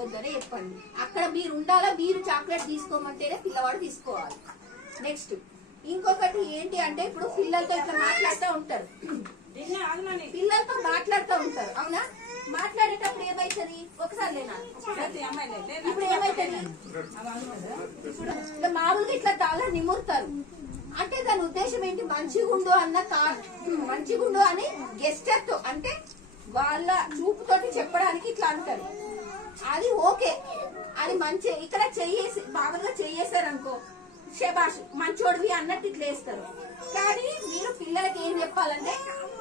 తీసుకోవద్దని చెప్పండి. అక్కడ మీరు ఉండాలా, మీరు చాక్లెట్ తీసుకోమంటేనే పిల్లవాడు తీసుకోవాలి. నెక్స్ట్ ఇంకొకటి ఏంటి అంటే, ఇప్పుడు పిల్లలతో ఇట్లా మాట్లాడుతూ ఉంటారు, పిల్లలతో మాట్లాడుతూ ఉంటారు, అవునా? మాట్లాడేటప్పుడు ఏమైతుంది, ఒకసారి లేనా ఇప్పుడు ఏమైతుంది, ఇప్పుడు మామూలుగా ఇట్లా తల నిమురుతారు అంటే దాని ఉద్దేశం ఏంటి, మంచిగుండు అన్న కాదు, మంచిగుండు అని గెస్చర్ తో అంటే వాళ్ళ చూపుతోటి చెప్పడానికి ఇట్లా అంటారు. అది ఓకే, అది మంచి. ఇక్కడ చెయ్యేసి మామూలుగా చెయ్యేసారనుకో, శబాష్ మంచోడివి అన్నట్టు ఇట్లా వేస్తారు. కానీ మీరు పిల్లలకి ఏం చెప్పాలంటే,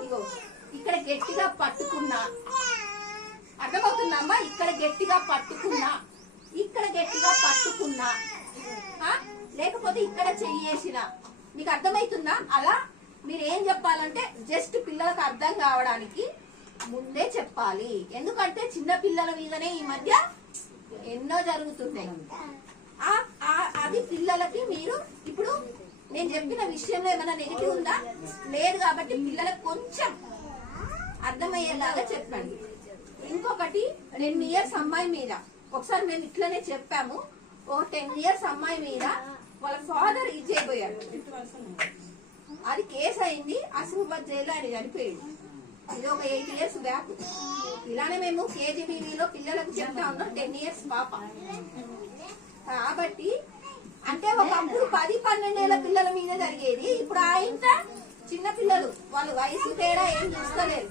ఇగో ఇక్కడ గట్టిగా పట్టుకున్నా, అర్థమవుతుందమ్మా, ఇక్కడ గట్టిగా పట్టుకున్నా, ఇక్కడ గట్టిగా పట్టుకున్నా, లేకపోతే ఇక్కడ చెయ్యేసిన, మీకు అర్థమవుతుందా? అలా మీరు ఏం చెప్పాలంటే జస్ట్ పిల్లలకు అర్థం కావడానికి ముందే చెప్పాలి. ఎందుకంటే చిన్న పిల్లల మీదనే ఈ మధ్య ఎన్నో జరుగుతున్నాయి. అది పిల్లలకి మీరు ఇప్పుడు నేను చెప్పిన విషయంలో ఏమైనా నెగిటివ్ ఉందా? లేదు. కాబట్టి పిల్లలకు కొంచెం అర్థమయ్యేలాగా చెప్పండి. ఇంకొకటి 10 years అమ్మాయి మీద ఒకసారి మేము ఇట్లనే చెప్పాము. ఓ 10 years అమ్మాయి మీద వాళ్ళ ఫాదర్ ఇచ్చేయబోయాడు, అది కేసు అయింది, అసిఫాబాద్ జైల్లో ఆయన చనిపోయాడు. ఇది ఒక 8 years బ్యాక్. ఇలానే మేము కేజీబీవీలో పిల్లలకు చెప్తా ఉన్నాం, 10 years పాప. కాబట్టి అంటే ఒకప్పుడు 10-12 ఏళ్ల పిల్లల మీద జరిగేది, ఇప్పుడు ఆయన చిన్న పిల్లలు, వాళ్ళు వయసు తేడా ఏం చూస్తలేరు.